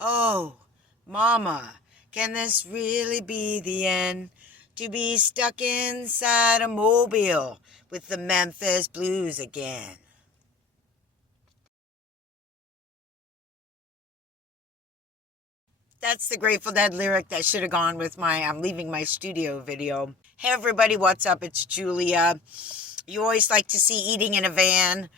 Oh, Mama, can this really be the end? To be stuck inside a mobile with the Memphis Blues again. That's the Grateful Dead lyric that should have gone with my I'm leaving my studio video. Hey everybody, what's up? It's Julia. You always like to see eating in a van.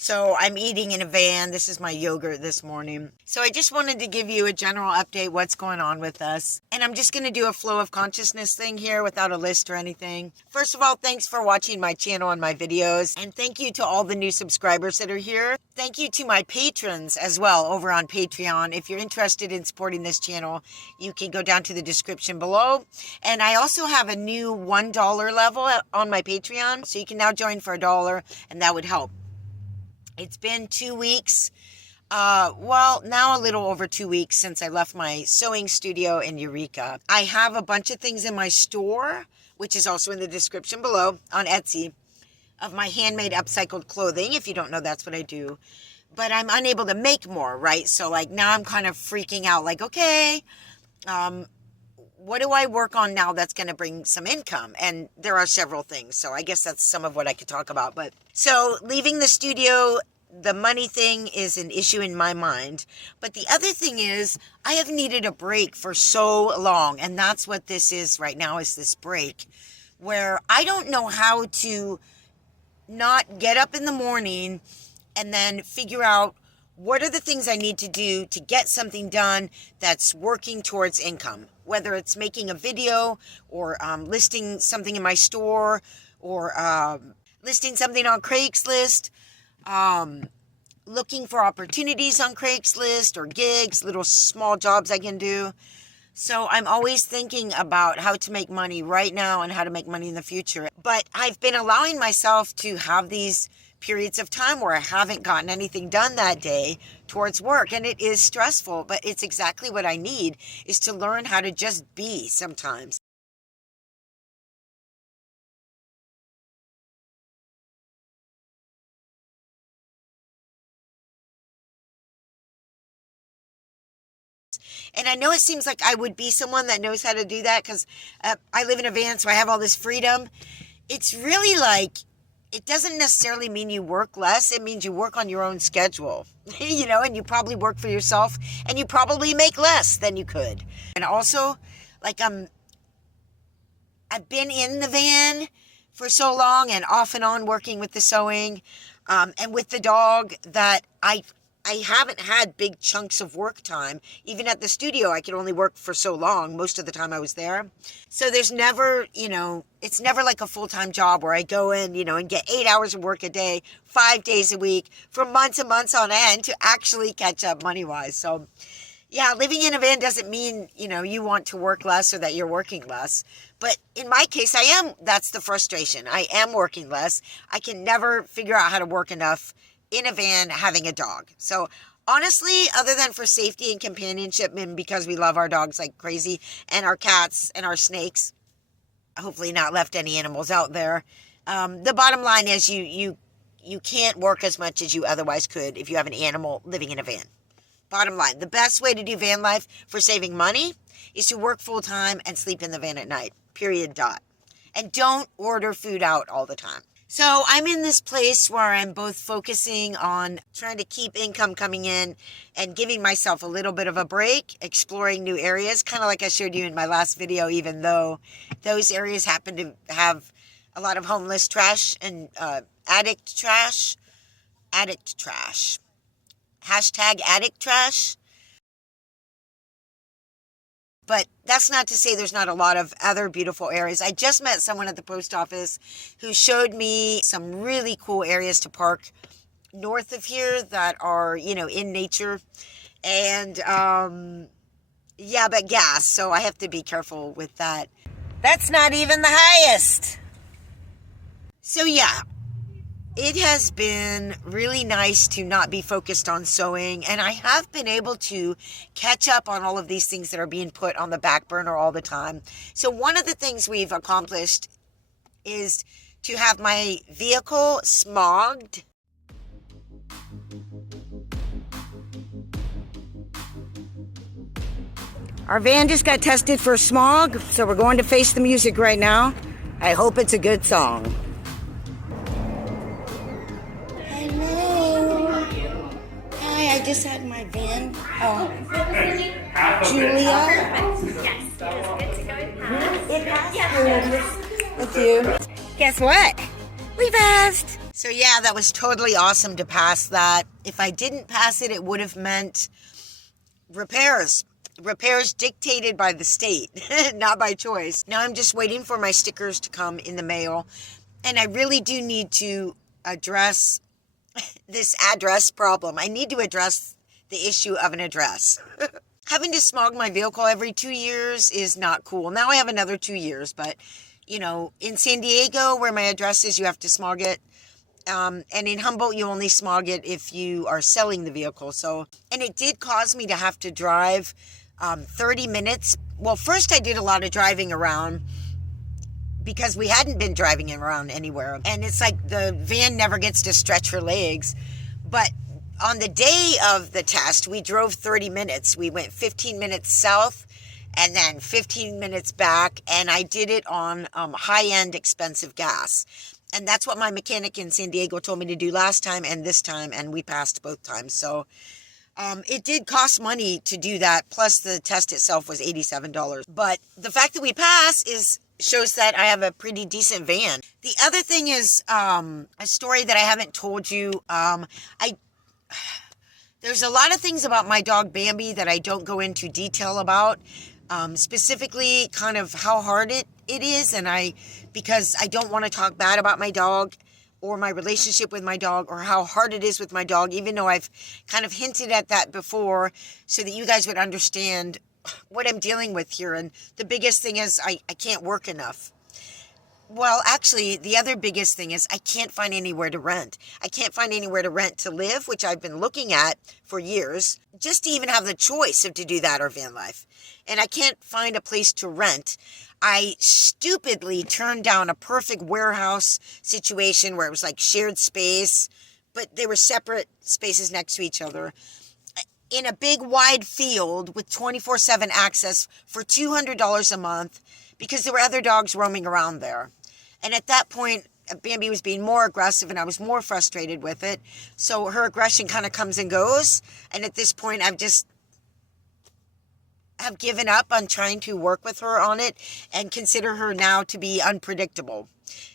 So I'm eating in a van. This is my yogurt this morning. So I just wanted to give you a general update what's going on with us. And I'm just going to do a flow of consciousness thing here without a list or anything. First of all, thanks for watching my channel and my videos. And thank you to all the new subscribers that are here. Thank you to my patrons as well over on Patreon. If you're interested in supporting this channel, you can go down to the description below. And I also have a new $1 level on my Patreon. So you can now join for $1 and that would help. It's been 2 weeks, well, now a little over 2 weeks since I left my sewing studio in Eureka. I have a bunch of things in my store, which is also in the description below on Etsy, of my handmade upcycled clothing. If you don't know, that's what I do. But I'm unable to make more, right? So like now I'm kind of freaking out like, okay, what do I work on now that's going to bring some income? And there are several things. So I guess that's some of what I could talk about. But so leaving the studio, the money thing is an issue in my mind. But the other thing is I have needed a break for so long. And that's what this is right now, is this break where I don't know how to not get up in the morning and then figure out what are the things I need to do to get something done that's working towards income, whether it's making a video or listing something in my store or listing something on Craigslist, looking for opportunities on Craigslist or gigs, little small jobs I can do. So I'm always thinking about how to make money right now and how to make money in the future. But I've been allowing myself to have these periods of time where I haven't gotten anything done that day towards work. And it is stressful, but it's exactly what I need, is to learn how to just be sometimes. And I know it seems like I would be someone that knows how to do that because I live in a van, so I have all this freedom. It's really like, it doesn't necessarily mean you work less. It means you work on your own schedule, and you probably work for yourself and you probably make less than you could. And also, like, I've been in the van for so long and off and on working with the sewing, and with the dog that I haven't had big chunks of work time. Even at the studio, I could only work for so long most of the time I was there. So there's never, it's never like a full-time job where I go in, and get 8 hours of work a day, 5 days a week for months and months on end to actually catch up money-wise. So yeah, living in a van doesn't mean, you want to work less or that you're working less. But in my case, that's the frustration. I am working less. I can never figure out how to work enough in a van having a dog. So honestly, other than for safety and companionship, and because we love our dogs like crazy, and our cats and our snakes, hopefully not left any animals out there, the bottom line is you can't work as much as you otherwise could if you have an animal living in a van. Bottom line, the best way to do van life for saving money is to work full time and sleep in the van at night, period, dot. And don't order food out all the time. So I'm in this place where I'm both focusing on trying to keep income coming in and giving myself a little bit of a break, exploring new areas, kind of like I showed you in my last video, even though those areas happen to have a lot of homeless trash and addict trash, hashtag addict trash. But that's not to say there's not a lot of other beautiful areas. I just met someone at the post office who showed me some really cool areas to park north of here that are, in nature. And, yeah, but gas. So I have to be careful with that. That's not even the highest. So yeah. It has been really nice to not be focused on sewing, and I have been able to catch up on all of these things that are being put on the back burner all the time. So one of the things we've accomplished is to have my vehicle smogged. Our van just got tested for smog, so we're going to face the music right now. I hope it's a good song. Hello. Hi, I just had my van. Julia. Yes, it is good to go and pass. It passed. Thank you. Guess what? We passed. So yeah, that was totally awesome to pass that. If I didn't pass it, it would have meant repairs. Repairs dictated by the state, not by choice. Now I'm just waiting for my stickers to come in the mail. And I really do need to address this address problem. I need to address the issue of an address. Having to smog my vehicle every 2 years is not cool. Now I have another 2 years, but you know, in San Diego where my address is, you have to smog it. And in Humboldt, you only smog it if you are selling the vehicle. So, and it did cause me to have to drive 30 minutes. Well, first I did a lot of driving around because we hadn't been driving around anywhere. And it's like the van never gets to stretch her legs. But on the day of the test, we drove 30 minutes. We went 15 minutes south and then 15 minutes back. And I did it on high-end expensive gas. And that's what my mechanic in San Diego told me to do last time and this time. And we passed both times. So it did cost money to do that. Plus the test itself was $87. But the fact that we pass shows that I have a pretty decent van. The other thing is a story that I haven't told you. There's a lot of things about my dog Bambi that I don't go into detail about. Specifically kind of how hard it is. And because I don't want to talk bad about my dog or my relationship with my dog or how hard it is with my dog, even though I've kind of hinted at that before so that you guys would understand what I'm dealing with here. And the biggest thing is I can't work enough. Well, actually, the other biggest thing is I can't find anywhere to rent. I can't find anywhere to rent to live, which I've been looking at for years, just to even have the choice of to do that or van life. And I can't find a place to rent. I stupidly turned down a perfect warehouse situation where it was like shared space, but they were separate spaces next to each other in a big wide field with 24/7 access for $200 a month because there were other dogs roaming around there. And at that point, Bambi was being more aggressive and I was more frustrated with it. So her aggression kind of comes and goes. And at this point, I've given up on trying to work with her on it and consider her now to be unpredictable.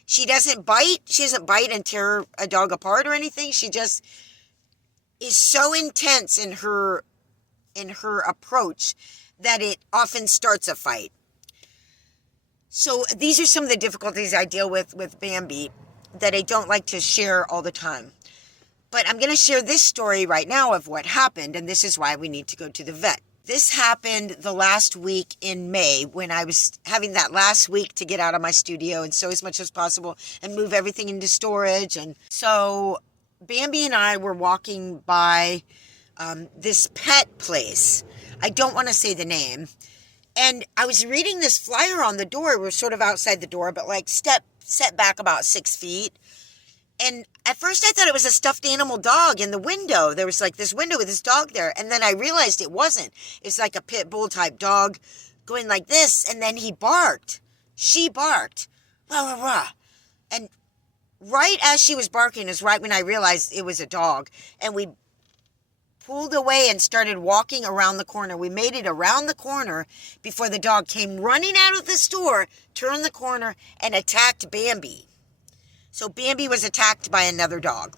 She doesn't bite. She doesn't bite and tear a dog apart or anything. She just is so intense in her approach that it often starts a fight. So these are some of the difficulties I deal with Bambi that I don't like to share all the time. But I'm going to share this story right now of what happened, and this is why we need to go to the vet. This happened the last week in May when I was having that last week to get out of my studio and sew as much as possible and move everything into storage. And so Bambi and I were walking by this pet place. I don't want to say the name. And I was reading this flyer on the door. We're sort of outside the door, but like set back about 6 feet. And at first I thought it was a stuffed animal dog in the window. There was like this window with this dog there. And then I realized it wasn't. It's like a pit bull type dog going like this. And then he barked. She barked. Rah, rah, rah. And right as she was barking is right when I realized it was a dog. And we pulled away and started walking around the corner. We made it around the corner before the dog came running out of the store, turned the corner, and attacked Bambi. So Bambi was attacked by another dog.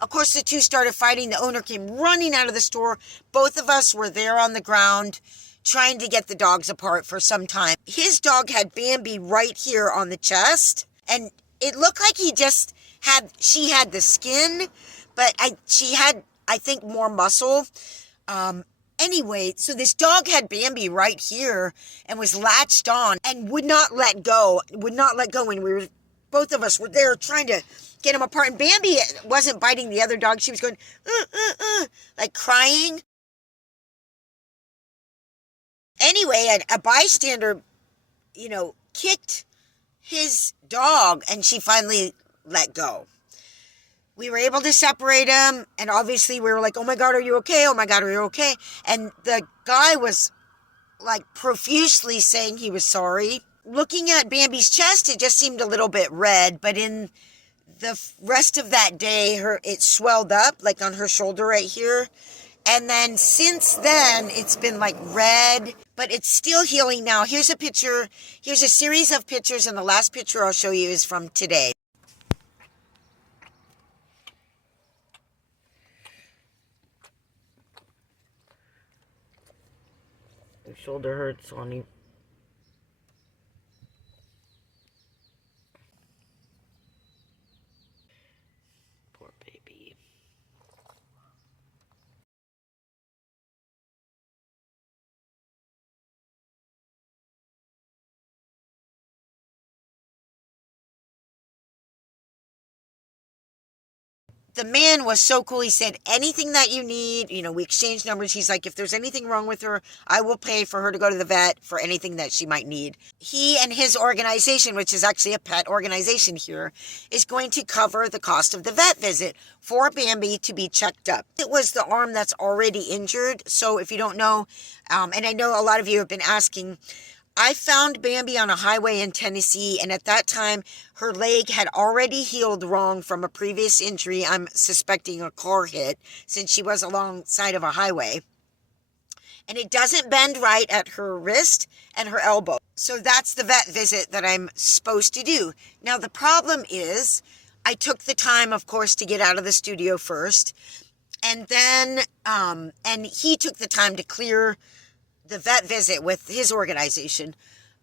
Of course, the two started fighting. The owner came running out of the store. Both of us were there on the ground trying to get the dogs apart for some time. His dog had Bambi right here on the chest. And it looked like she had the skin, but she had, I think, more muscle. Anyway, so this dog had Bambi right here and was latched on and would not let go. When both of us were there trying to get him apart. And Bambi wasn't biting the other dog. She was going, like crying. Anyway, a bystander, kicked his dog and she finally let go. We were able to separate him, and obviously we were like, oh my God, are you okay? Oh my God, are you okay? And the guy was like profusely saying he was sorry. Looking at Bambi's chest, it just seemed a little bit red, but in the rest of that day, it swelled up, like on her shoulder right here. And then since then, it's been like red, but it's still healing now. Here's a picture. Here's a series of pictures, and the last picture I'll show you is from today. Your shoulder hurts, Sonny. Poor baby. The man was so cool. He said, anything that you need, we exchanged numbers. He's like, if there's anything wrong with her, I will pay for her to go to the vet for anything that she might need. He and his organization, which is actually a pet organization here, is going to cover the cost of the vet visit for Bambi to be checked up. It was the arm that's already injured. So if you don't know, and I know a lot of you have been asking, I found Bambi on a highway in Tennessee, and at that time, her leg had already healed wrong from a previous injury. I'm suspecting a car hit, since she was alongside of a highway. And it doesn't bend right at her wrist and her elbow. So that's the vet visit that I'm supposed to do. Now, the problem is, I took the time, of course, to get out of the studio first. And then, and he took the time to clear the vet visit with his organization.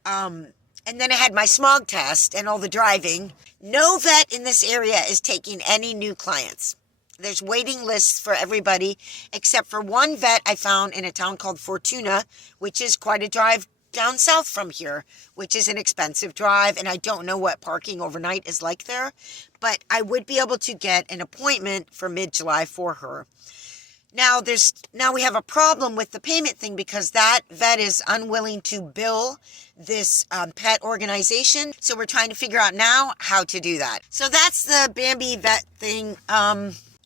And then I had my smog test and all the driving. No vet in this area is taking any new clients. There's waiting lists for everybody except for one vet I found in a town called Fortuna, which is quite a drive down south from here, which is an expensive drive. And I don't know what parking overnight is like there, but I would be able to get an appointment for mid-July for her. Now we have a problem with the payment thing because that vet is unwilling to bill this pet organization. So we're trying to figure out now how to do that. So that's the Bambi vet thing.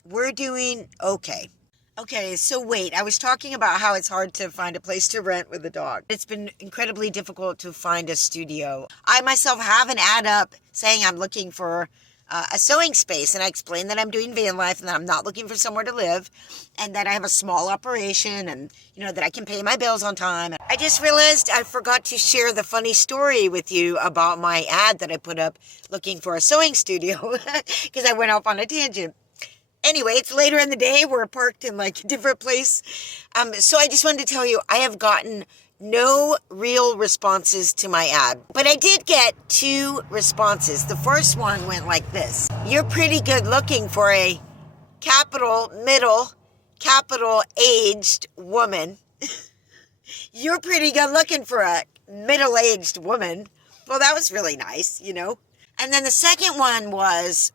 We're doing okay. Okay, so wait, I was talking about how it's hard to find a place to rent with a dog. It's been incredibly difficult to find a studio. I myself have an ad up saying I'm looking for a sewing space, and I explained that I'm doing van life and that I'm not looking for somewhere to live and that I have a small operation and that I can pay my bills on time. I just realized I forgot to share the funny story with you about my ad that I put up looking for a sewing studio because I went off on a tangent. Anyway, it's later in the day. We're parked in like a different place. So I just wanted to tell you I have gotten no real responses to my ad, but I did get 2 responses. The first one went like this: you're pretty good looking for a capital aged woman. You're pretty good looking for a middle-aged woman. Well, that was really nice, And then the second one was,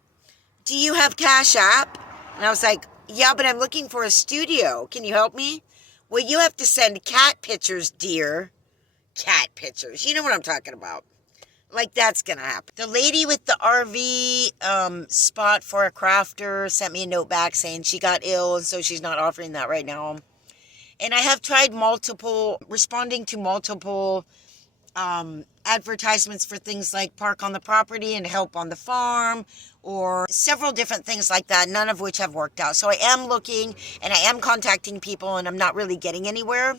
do you have Cash App? And I was like, yeah, but I'm looking for a studio. Can you help me? Well, you have to send cat pictures, dear. Cat pictures. You know what I'm talking about. Like, that's going to happen. The lady with the RV spot for a crafter sent me a note back saying she got ill, and so she's not offering that right now. And I have tried responding to multiple advertisements for things like park on the property and help on the farm, or several different things like that, none of which have worked out. So I am looking and I am contacting people, and I'm not really getting anywhere.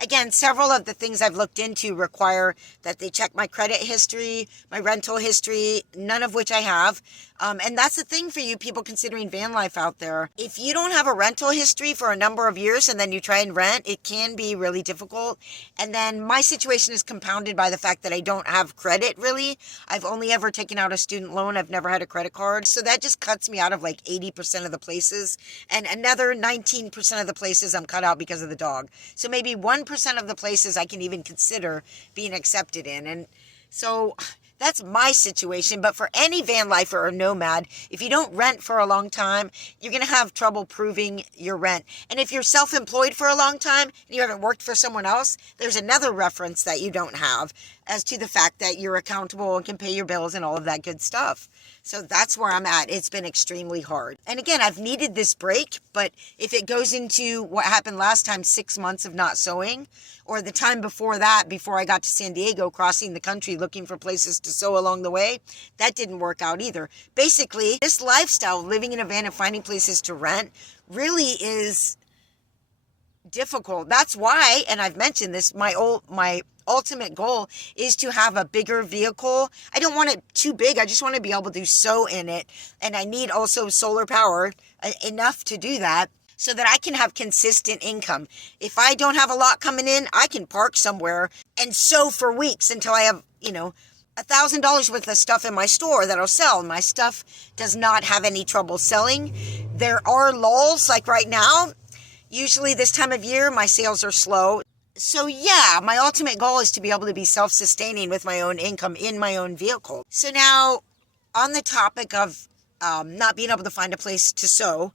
Again, several of the things I've looked into require that they check my credit history, my rental history, none of which I have. And that's the thing for you people considering van life out there. If you don't have a rental history for a number of years and then you try and rent, it can be really difficult. And then my situation is compounded by the fact that I don't have credit, really. I've only ever taken out a student loan. I've never had a credit card. So that just cuts me out of like 80% of the places. And another 19% of the places I'm cut out because of the dog. So maybe 1% of the places I can even consider being accepted in. And so That's my situation. But for any van lifer or nomad, if you don't rent for a long time, you're going to have trouble proving your rent. And if you're self-employed for a long time and you haven't worked for someone else, there's another reference that you don't have as to the fact that you're accountable and can pay your bills and all of that good stuff. So that's where I'm at. It's been extremely hard. And again, I've needed this break, but if it goes into what happened last time, 6 months of not sewing, or the time before that, before I got to San Diego, crossing the country looking for places to sew along the way, that didn't work out either. Basically, this lifestyle, living in a van and finding places to rent, really is difficult. That's why, and I've mentioned this, my ultimate goal is to have a bigger vehicle. I don't want it too big. I just want to be able to sew in it. And I need also solar power enough to do that so that I can have consistent income. If I don't have a lot coming in, I can park somewhere and sew for weeks until I have, $1,000 worth of stuff in my store that'll sell. My stuff does not have any trouble selling. There are lulls, like right now. Usually this time of year, my sales are slow. So yeah, my ultimate goal is to be able to be self-sustaining with my own income in my own vehicle. So now, on the topic of not being able to find a place to sew,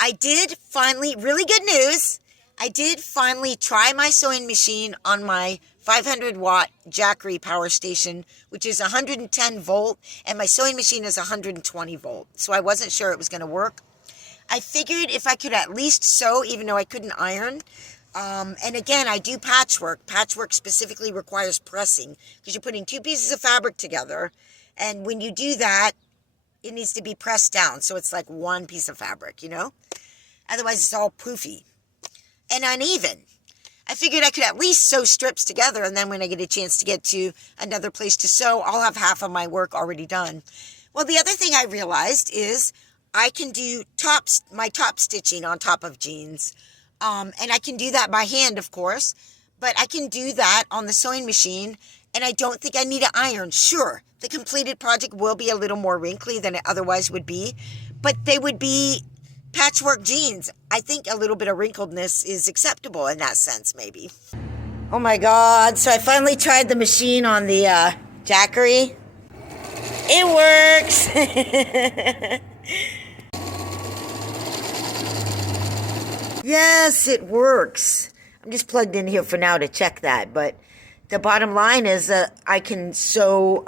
I did finally, really good news, I did finally try my sewing machine on my 500 watt Jackery power station, which is 110 volt, and my sewing machine is 120 volt. So I wasn't sure it was going to work. I figured if I could at least sew, even though I couldn't iron. And again, I do patchwork. Patchwork specifically requires pressing because you're putting two pieces of fabric together. And when you do that, it needs to be pressed down. So it's like one piece of fabric, Otherwise, it's all poofy and uneven. I figured I could at least sew strips together. And then when I get a chance to get to another place to sew, I'll have half of my work already done. Well, the other thing I realized is I can do my top stitching on top of jeans. And I can do that by hand, of course, but I can do that on the sewing machine, and I don't think I need an iron. Sure, the completed project will be a little more wrinkly than it otherwise would be, but they would be patchwork jeans. I think a little bit of wrinkledness is acceptable in that sense, maybe. Oh my God, so I finally tried the machine on the Jackery. It works! Yes, it works. I'm just plugged in here for now to check that. But the bottom line is that I can sew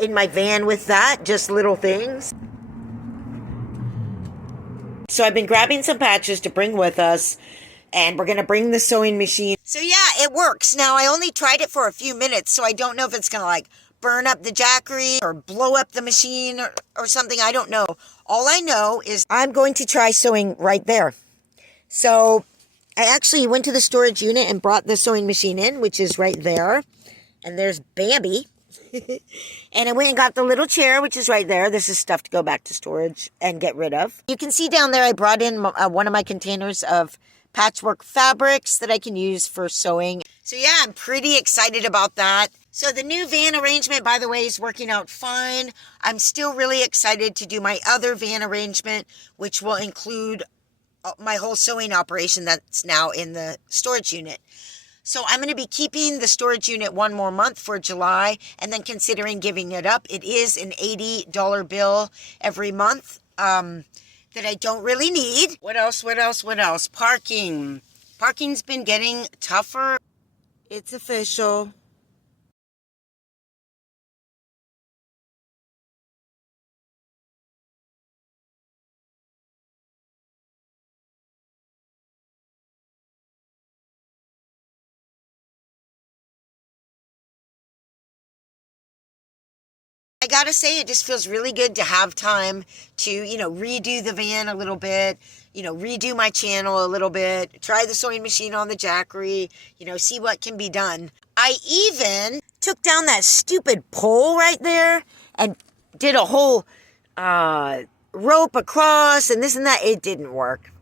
in my van with that, just little things. So I've been grabbing some patches to bring with us, and we're going to bring the sewing machine. So yeah, it works. Now, I only tried it for a few minutes, so I don't know if it's going to burn up the Jackery or blow up the machine or something. I don't know. All I know is I'm going to try sewing right there. So I actually went to the storage unit and brought the sewing machine in, which is right there. And there's Bambi. And I went and got the little chair, which is right there. This is stuff to go back to storage and get rid of. You can see down there I brought in one of my containers of patchwork fabrics that I can use for sewing. So yeah, I'm pretty excited about that. So the new van arrangement, by the way, is working out fine. I'm still really excited to do my other van arrangement, which will include my whole sewing operation that's now in the storage unit. So I'm going to be keeping the storage unit one more month for July and then considering giving it up. It is an $80 bill every month that I don't really need. What else? Parking. Parking's been getting tougher. It's official. I gotta say, it just feels really good to have time to, redo the van a little bit, redo my channel a little bit, try the sewing machine on the Jackery, see what can be done. I even took down that stupid pole right there and did a whole rope across and this and that. It didn't work.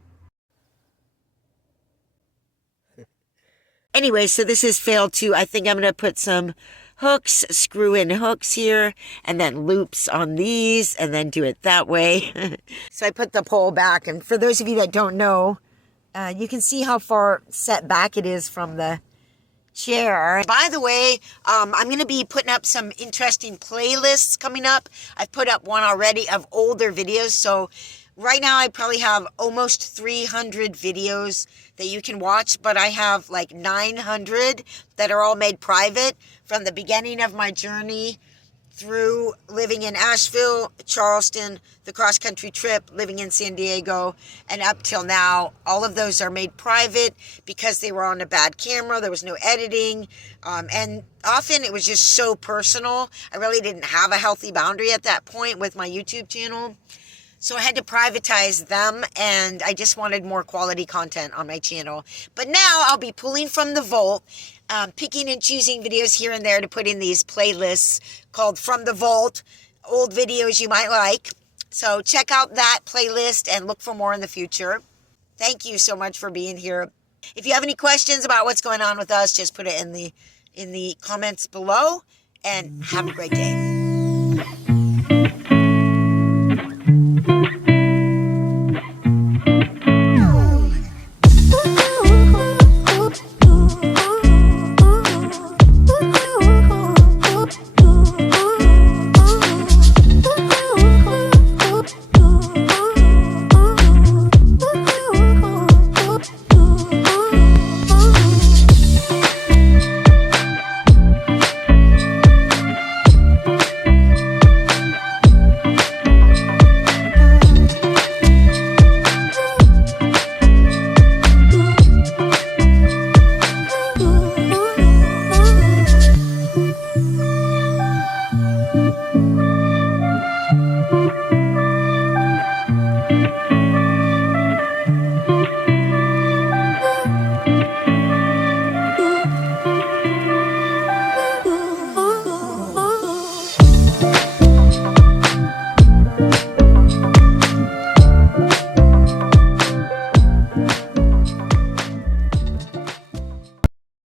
Anyway, so this is failed too. I think I'm going to put some hooks, screw in hooks here, and then loops on these, and then do it that way. So I put the pole back, and for those of you that don't know, you can see how far set back it is from the chair. By the way, I'm going to be putting up some interesting playlists coming up. I've put up one already of older videos. So right now I probably have almost 300 videos that you can watch, but I have like 900 that are all made private from the beginning of my journey through living in Asheville, Charleston, the cross-country trip, living in San Diego, and up till now. All of those are made private because they were on a bad camera. There was no editing, and often it was just so personal. I really didn't have a healthy boundary at that point with my YouTube channel. So I had to privatize them, and I just wanted more quality content on my channel. But now I'll be pulling from the vault, picking and choosing videos here and there to put in these playlists called From the Vault, old videos you might like. So check out that playlist and look for more in the future. Thank you so much for being here. If you have any questions about what's going on with us, just put it in the comments below, and have a great day. Ooh, ooh, ooh, ooh.